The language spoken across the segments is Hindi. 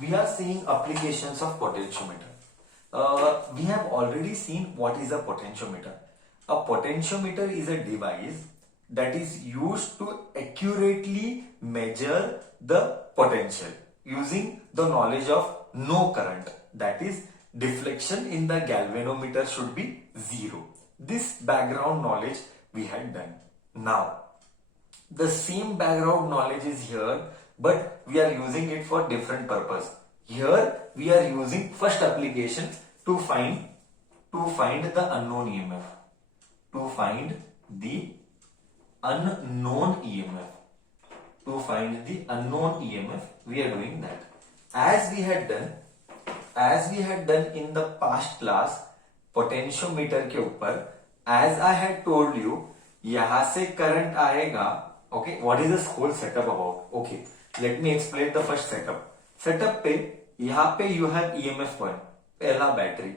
we are seeing applications of potentiometer. We have already seen what is a potentiometer. A potentiometer is a device that is used to accurately measure the potential using the knowledge of no current. That is, deflection in the galvanometer should be zero. This background knowledge we had done. Now, the same background knowledge is here, but we are using it for different purpose. Here we are using first application to find the unknown EMF. To find the unknown EMF. To find the unknown EMF, we are doing that. As we had done in the past class, potentiometer के ऊपर, as I had told you, यहां से करंट आएगा. Okay, what is this whole setup about? Okay, let me explain the first setup. Setup पे यहाँ पे you have EMF 1, पहला बैटरी.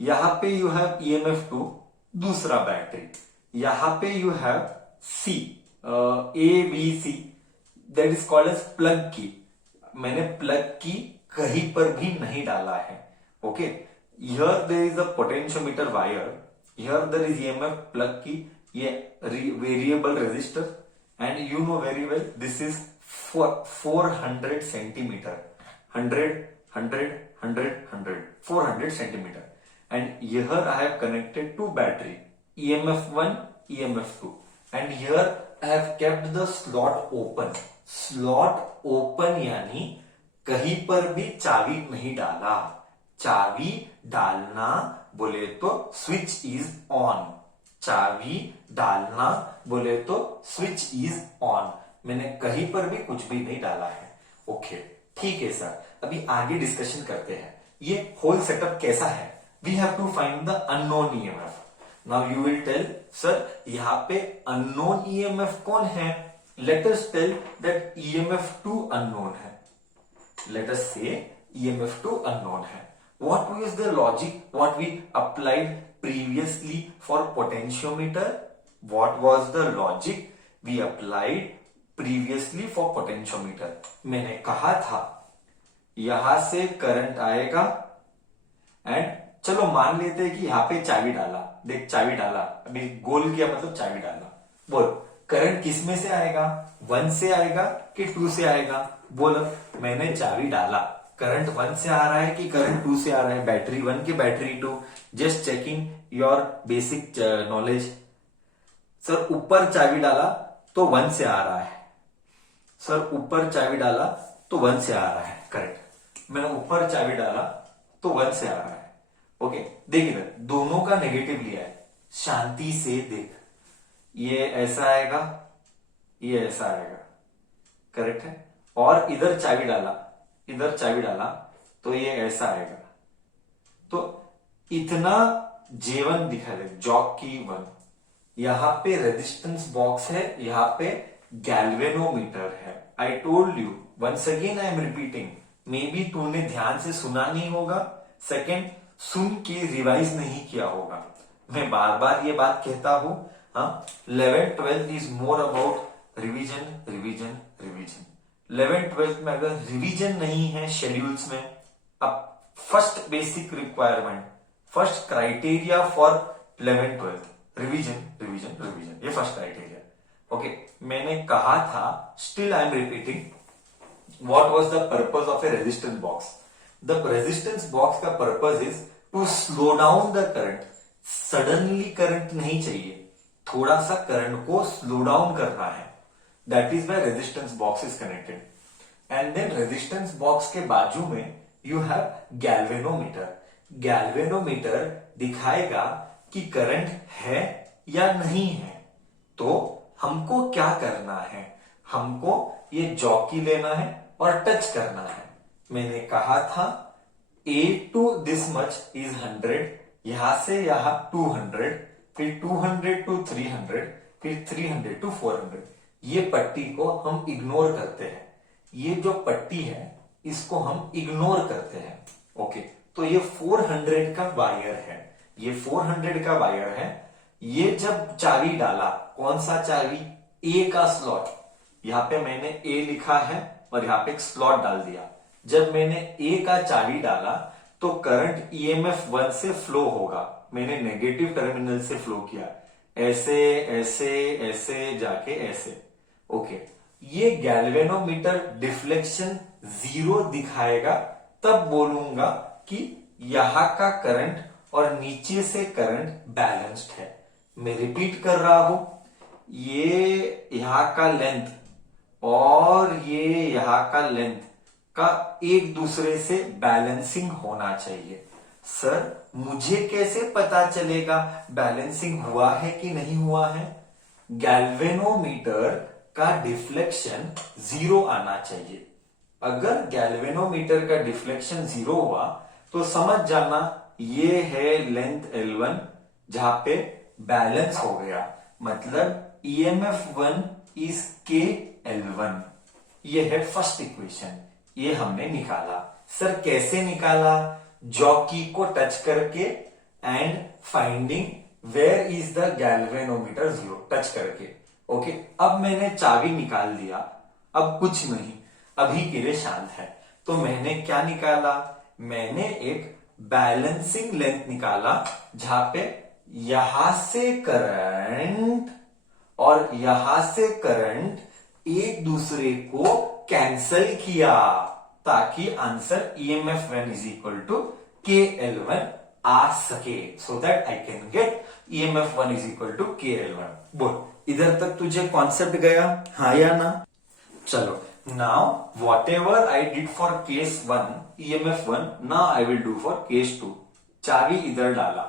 यहाँ पे you have EMF 2, दूसरा बैटरी. यहाँ पे you have C, A, B, C, that is called as plug key. मैंने plug key कहीं पर भी नहीं डाला है. Okay, here there is a potentiometer wire. Here there is EMF plug key, ये variable resistor, and you know very well this is 400 centimeter. 400 centimeter. And here I have connected two battery, EMF 1, EMF 2, and here I have kept the slot open. Slot open यानी कहीं पर भी चाबी नहीं डाला. चाबी डालना बोले तो स्विच इज ऑन. चाबी डालना बोले तो स्विच इज ऑन. मैंने कहीं पर भी कुछ भी नहीं डाला है. ओके, ठीक है सर. अभी आगे डिस्कशन करते हैं. ये होल सेटअप कैसा है? We have to find the unknown EMF. Now you will tell sir यहाँ पे अननोन ईएमएफ कौन है? Let us tell that EMF 2 unknown है. Let us say EMF2 unknown है. What is the logic what we applied previously for potentiometer? What was the logic we applied previously for potentiometer? मैंने कहा था यहां से करंट आएगा एंड चलो मान लेते हैं कि यहां पे चाबी डाला. देख चाबी डाला, अभी गोल किया मतलब चाबी डाला. बोल करंट किस में से आएगा? 1 से आएगा कि 2 से आएगा? बोलो मैंने चाबी डाला, करंट 1 से आ रहा है कि करंट 2 से आ रहा है? बैटरी 1 की battery 2. Just checking your basic knowledge. Sir ऊपर चाबी डाला तो 1 से आ रहा है. सर ऊपर चाबी डाला तो 1 से आ रहा है. करेक्ट, मैंने ऊपर चाबी डाला तो 1 से आ रहा है. ओके, देख इधर दोनों का नेगेटिव लिया है. शांति से देख, ये ऐसा आएगा, ये ऐसा आएगा. करेक्ट है. और इधर चाबी डाला तो ये ऐसा आएगा. तो इतना J1 दिखा दे, जॉकी 1. यहां पे रेजिस्टेंस बॉक्स है, यहां पे गैल्वेनोमीटर है. I told you, once again I am repeating. Maybe तूने ध्यान से सुना नहीं होगा. सेकेंड, सुन के रिवाइज नहीं किया होगा. मैं बार बार ये बात कहता हूं. हाँ, 11th-12th is more about revision. 11th-12th में अगर रिवीजन नहीं है शेड्यूल्स में, अब first basic requirement, first criteria for 11th-12th, revision. ये फर्स्ट क्राइटेरिया. ओके, मैंने कहा था, still I am repeating, what was the purpose of a resistance box? The resistance box का purpose is to slow down the current. Suddenly current नहीं चाहिए, थोड़ा सा करंट को स्लो डाउन करना है. That is why resistance box is connected. And then resistance box के बाजू में you have galvanometer. Galvanometer दिखाएगा कि करंट है या नहीं है. तो हमको क्या करना है? हमको ये जॉकी लेना है और टच करना है. मैंने कहा था A to this much is 100, यहां से यहां 200, फिर 200 to 300, फिर 300 to 400. ये पट्टी को हम इग्नोर करते हैं. ये जो पट्टी है इसको हम इग्नोर करते हैं. ओके, तो ये 400 का वायर है. ये 400 का वायर है. ये जब चाबी डाला, कौन सा चाबी? ए का स्लॉट. यहां पे मैंने ए लिखा है और यहां पे एक स्लॉट डाल दिया. जब मैंने ए का चाबी डाला तो करंट ईएमएफ 1 से फ्लो होगा। मैंने नेगेटिव टर्मिनल से फ्लो किया, ऐसे ऐसे ऐसे जाके ऐसे। ओके, ये गैल्वेनोमीटर डिफ्लेक्शन 0 दिखाएगा, तब बोलूंगा कि यहां का करंट और नीचे से करंट बैलेंस्ड है। मैं रिपीट कर रहा हूं, ये यहां का लेंथ और ये यहां का लेंथ का एक दूसरे से बैलेंसिंग होना चाहिए। सर मुझे कैसे पता चलेगा बैलेंसिंग हुआ है कि नहीं हुआ है? गैल्वेनोमीटर का डिफ्लेक्शन 0 आना चाहिए। अगर गैल्वेनोमीटर का डिफ्लेक्शन 0 हुआ तो समझ जाना ये है लेंथ L1 जहां पे बैलेंस हो गया, मतलब EMF1 इज KL1। ये है फर्स्ट इक्वेशन, ये हमने निकाला। सर कैसे निकाला? जॉकी को टच करके and finding where is the galvanometer 0 touch करके। ओके, अब मैंने चाबी निकाल दिया, अब कुछ नहीं, अभी के लिए शांत है। तो मैंने क्या निकाला? मैंने एक बैलेंसिंग लेंथ निकाला जहां पे यहां से करंट और यहां से करंट एक दूसरे को कैंसल किया, ताकि answer EMF1 is equal to KL1 आ सके, so that I can get EMF1 is equal to KL1। बोल, इधर तक तुझे कॉन्सेप्ट गया, हाँ या ना? चलो, now what ever I did for case 1 EMF1, now I will do for case 2। चाबी इधर डाला,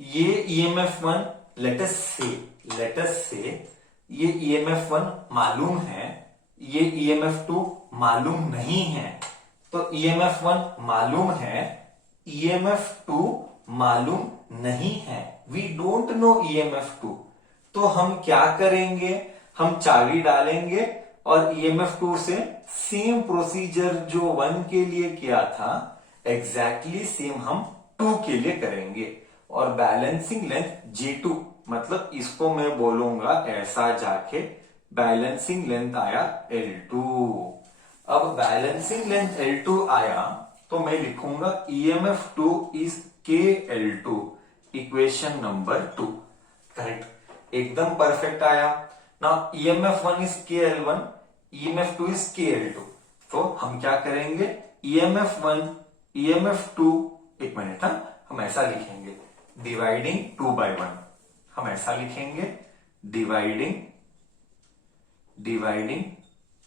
ये EMF1 लेट अस से ये EMF1 मालूम है, ये EMF2 मालूम नहीं है। तो EMF1 मालूम है, EMF2 मालूम नहीं है, वी डोंट नो EMF2। तो हम क्या करेंगे? हम चाबी डालेंगे और EMF2 से सेम प्रोसीजर जो 1 के लिए किया था एग्जैक्टली सेम हम 2 के लिए करेंगे। और बैलेंसिंग लेंथ J2, मतलब इसको मैं बोलूंगा ऐसा जाके, बैलेंसिंग लेंथ आया L2। अब बैलेंसिंग लेंथ L2 आया तो मैं लिखूंगा EMF2 is KL2, equation number 2। Correct, एकदम परफेक्ट आया ना। EMF1 is KL1, EMF2 is KL2। तो हम क्या करेंगे? EMF1 EMF2, एक मिनट, हम ऐसा लिखेंगे डिवाइडिंग 2 by 1। हम ऐसा लिखेंगे डिवाइडिंग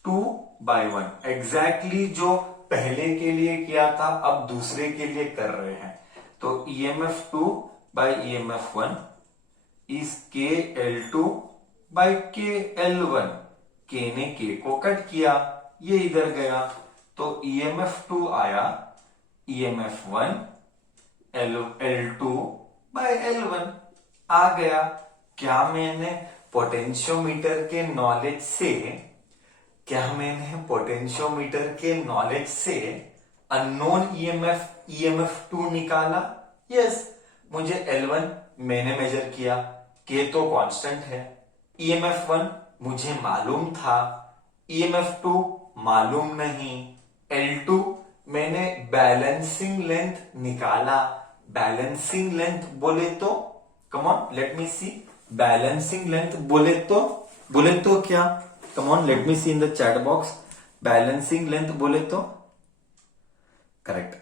2 by 1, एग्जैक्टली जो पहले के लिए किया था अब दूसरे के लिए कर रहे हैं। तो EMF2 by EMF1 is KL2 by KL1। K ने K को कट किया, ये इधर गया, तो EMF2 आया EMF1 L2 by L1 आ गया। क्या मैंने पोटेंशियोमीटर के नॉलेज से अननोन EMF2 निकाला? यस, मुझे L1 मैंने मेजर किया, K तो कांस्टेंट है, EMF1 मुझे मालूम था, EMF2 मालूम नहीं, L2 मैंने बैलेंसिंग लेंथ निकाला। बैलेंसिंग लेंथ बोले तो, come on let me see, balancing length बोले तो क्या? Come on let me see in the chat box. Balancing length बोले तो correct,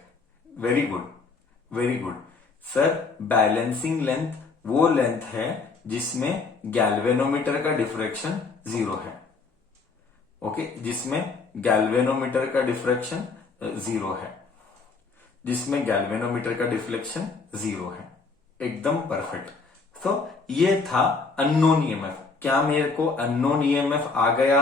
very good sir. Balancing length वो लेंथ है जिसमें गैल्वेनोमीटर का डिफ्रैक्शन 0 है। ओके, जिसमें गैल्वेनोमीटर का डिफ्रैक्शन 0 है, जिसमें गैल्वेनोमीटर का डिफ्लेक्शन 0 है, एकदम परफेक्ट। तो ये था अननोन EMF। क्या मेरे को अननोन EMF आ गया?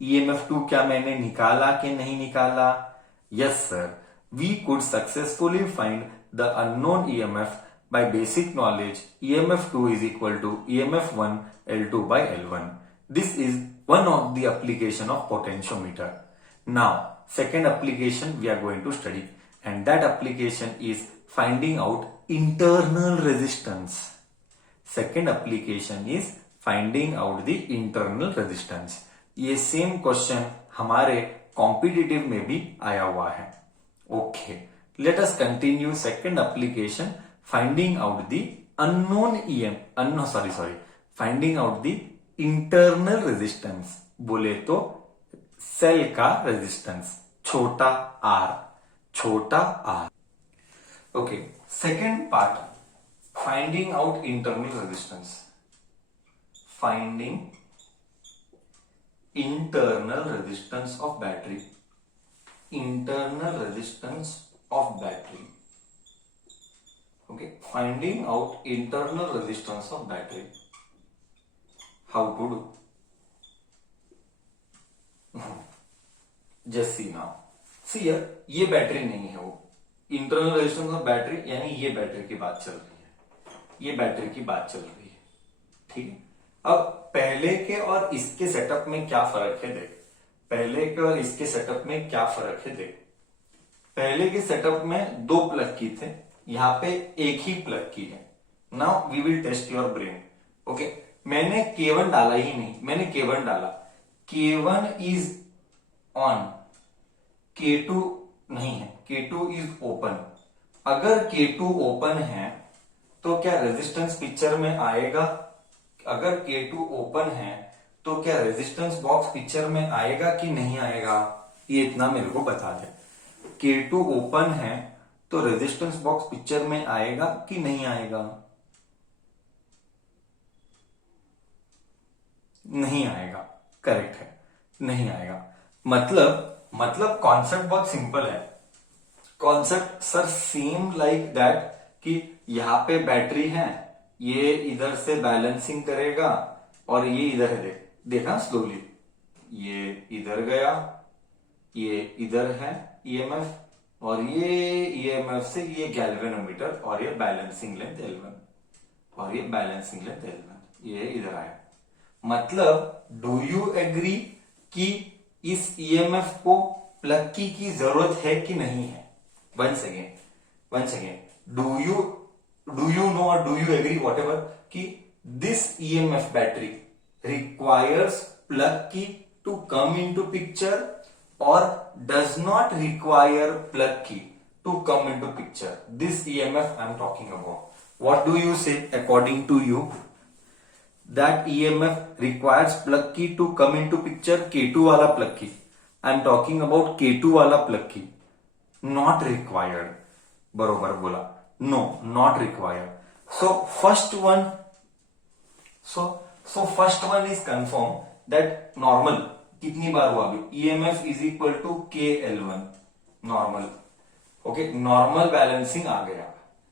EMF2 क्या मैंने निकाला कि नहीं निकाला? Yes sir, we could successfully find the unknown EMF by basic knowledge EMF2 is equal to EMF1 L2 by L1. This is one of the application of potentiometer. Now, second application we are going to study, and that application is finding out internal resistance. Second application is finding out the internal resistance. ये सेम क्वेश्चन हमारे कॉम्पिटिटिव में भी आया हुआ है। Okay, let us continue second application, finding out the unknown finding out the internal resistance. बोले तो सेल का रेजिस्टेंस, छोटा R. Okay, second part, finding out internal resistance. Finding internal resistance of battery. Okay, finding out internal resistance of battery. How to do? Just see now. See here, ये बैटरी नहीं है, वो इंटरनल रेजिस्टेंस ऑफ बैटरी, यानी ये बैटरी की बात चल रही है, ठीक है। अब पहले के और इसके सेटअप में क्या फर्क है देख। पहले के सेटअप में 2 प्लग की थे, यहां पे एक ही प्लग की है। Now we will test your brain. Okay, मैंने K1 डाला ही नहीं, मैंने K1 डाला, K1 इज ऑन, K2 नहीं है, K2 इज ओपन। अगर K2 ओपन है तो क्या रेजिस्टेंस पिक्चर में आएगा? अगर K2 ओपन है तो क्या रेजिस्टेंस बॉक्स पिक्चर में आएगा कि नहीं आएगा? ये इतना मेरे को बता दे। K2 ओपन है तो रेजिस्टेंस बॉक्स पिक्चर में आएगा कि नहीं आएगा? नहीं आएगा, करेक्ट है, नहीं आएगा। मतलब कॉन्सेप्ट बहुत सिंपल है। Concept sir same like that कि यहां पे बैटरी है, ये इधर से बैलेंसिंग करेगा और ये इधर है, देखा स्लोली, ये इधर गया, ये इधर है ईएमएफ, और ये ईएमएफ से ये गैल्वेनोमीटर और ये बैलेंसिंग लेंथ L1 और ये बैलेंसिंग लेंथ L1, ये इधर आया। मतलब डू यू एग्री कि इस ईएमएफ को प्लग की जरूरत है कि नहीं है? Once again, do you know or do you agree whatever कि this EMF battery requires plug key to come into picture or does not require plug key to come into picture? This EMF I am talking about. What do you say according to you? That EMF requires plug key to come into picture, K2 वाला plug key. I am talking about K2 वाला plug key. Not required. बरोबर बोला. No, not required. So first one is confirm that normal कितनी बार हुआ अभी? EMF is equal to KL1 normal. Okay, normal balancing आ गया.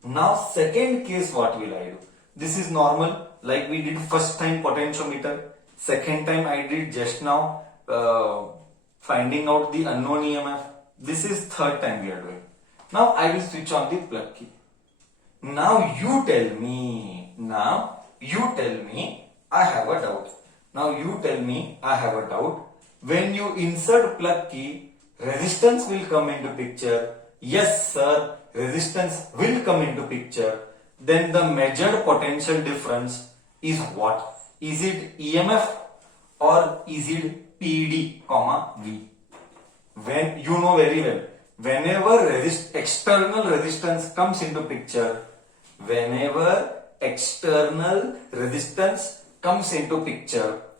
Now second case what will I do? This is normal like we did first time potentiometer. Second time I did just now finding out the unknown EMF. This is third time we are doing. Now I will switch on the plug key. Now you tell me, I have a doubt. When you insert plug key, resistance will come into picture. Yes sir, resistance will come into picture. Then the measured potential difference is what? Is it EMF or is it PD, V? When you know very well, whenever external resistance comes into picture,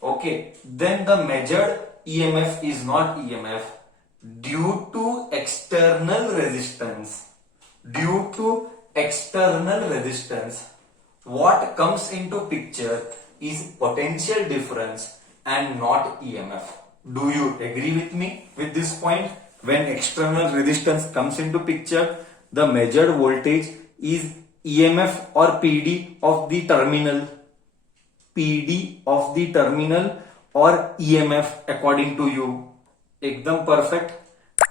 okay, then the measured EMF is not EMF due to external resistance. What comes into picture is potential difference and not EMF. Do you agree with me with this point? When external resistance comes into picture, the measured voltage is EMF or PD of the terminal. Or EMF according to you. Ekdam perfect.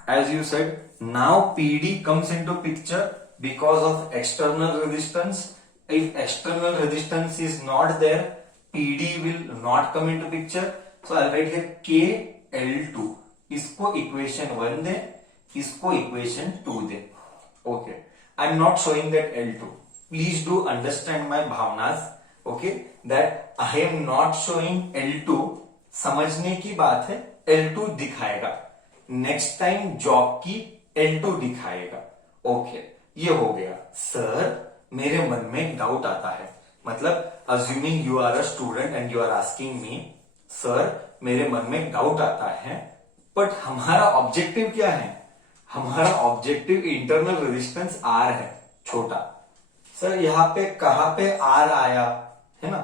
As you said, now PD comes into picture because of external resistance. If external resistance is not there, PD will not come into picture. So I'll write here KL2. इसको इक्वेशन 1 दे, इसको equation 2 they. Okay, I'm not showing that L2. Please do understand my भावनास. Okay, that I am not showing L2. समझने की बात है, L2 दिखाएगा. नेक्स्ट टाइम जॉब की L2 दिखाएगा। ओके, ये हो गया। सर मेरे मन में एक डाउट आता है, मतलब assuming you are a student and you are asking me, sir मेरे मन में एक डाउट आता है, बट हमारा ऑब्जेक्टिव क्या है? हमारा ऑब्जेक्टिव इंटरनल रेजिस्टेंस आर है, छोटा। सर यहाँ पे कहां पे आर आया है ना?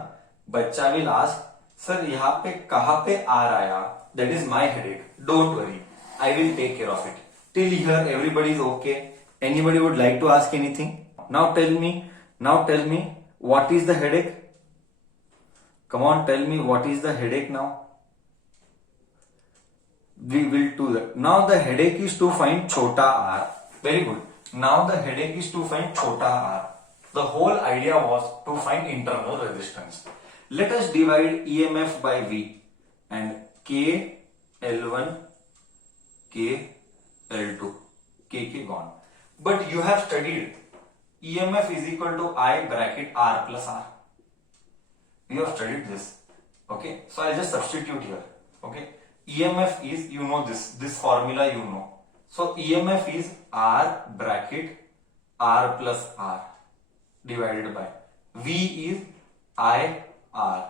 बच्चा विल आस्क, सर यहाँ पे कहां पे आर आया? That is my headache, don't worry, I will take care of it. Till here everybody is okay? Anybody would like to ask anything? Now tell me what is the headache? Come on, tell me what is the headache now? We will do that. Now the headache is to find chota r. Very good. Now the headache is to find chota r. The whole idea was to find internal resistance. Let us divide EMF by V and K L1, K L2. K gone. But you have studied EMF is equal to I bracket R plus R. You have studied this. Okay. So I'll just substitute here. Okay. EMF is, you know this formula you know. So EMF is R bracket R plus R divided by V is I R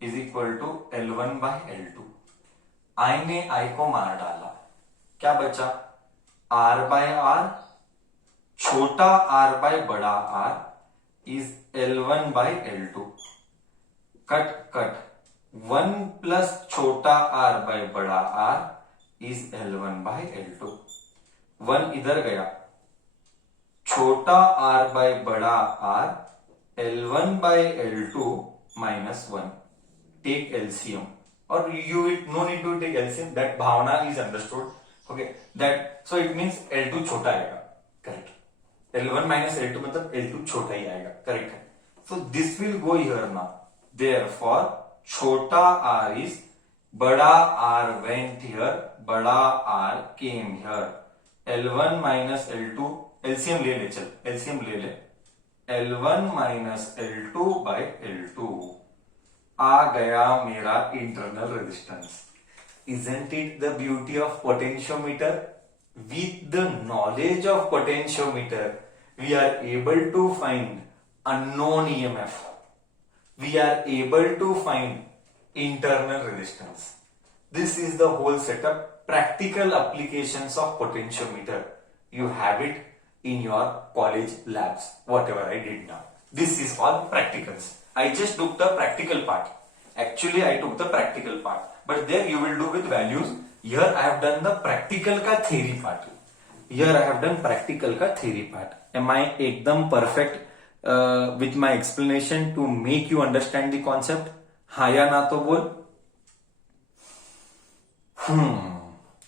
is equal to L1 by L2. I ने I को मार डाला, क्या बचा? R by R, छोटा r by बड़ा r is L1 by L2. Cut cut, 1 plus छोटा r by बड़ा r is L1 by L2. 1 इधर गया, छोटा r by बड़ा r L1 by L2 minus 1. Take LCM, or you will no need to take LCM. That Bhavna is understood. Okay, that so it means L2 छोटा आएगा, करेक्ट। L1 minus L2 मतलब L2 छोटा ही आएगा, करेक्ट है। So this will go here now. Therefore छोटा r is, बड़ा r went here, बड़ा r came here. L1 minus L2, LCM ले ले, चल LCM ले ले। L1 minus L2 by L2 आ गया मेरा internal resistance. Isn't it the beauty of potentiometer? With the knowledge of potentiometer, we are able to find unknown EMF. We are able to find internal resistance. This is the whole setup. Practical applications of potentiometer. You have it in your college labs, whatever I did now. This is all practicals. I just took the practical part. Actually, I took the practical part. But there you will do with values. Here I have done the practical ka theory part. Here I have done practical ka theory part. Am I ekdam perfect with my explanation to make you understand the concept? हाँ या ना तो बोल.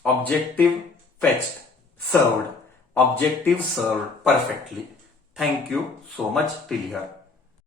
Objective fetched, served. Objective served perfectly. Thank you so much till here.